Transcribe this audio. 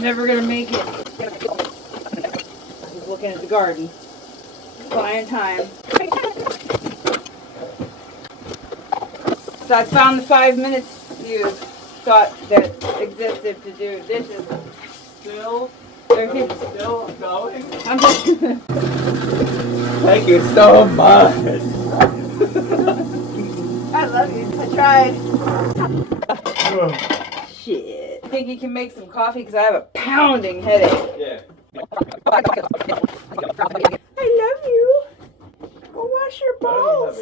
Never gonna make it. Just looking at the garden. Buying time. So I found the 5 minutes you thought that existed to do dishes. Still? They're here. Still going? Thank you so much. I love you. I tried. Shit. I think you can make some coffee because I have a pounding headache. Yeah. I love you. Go wash your balls.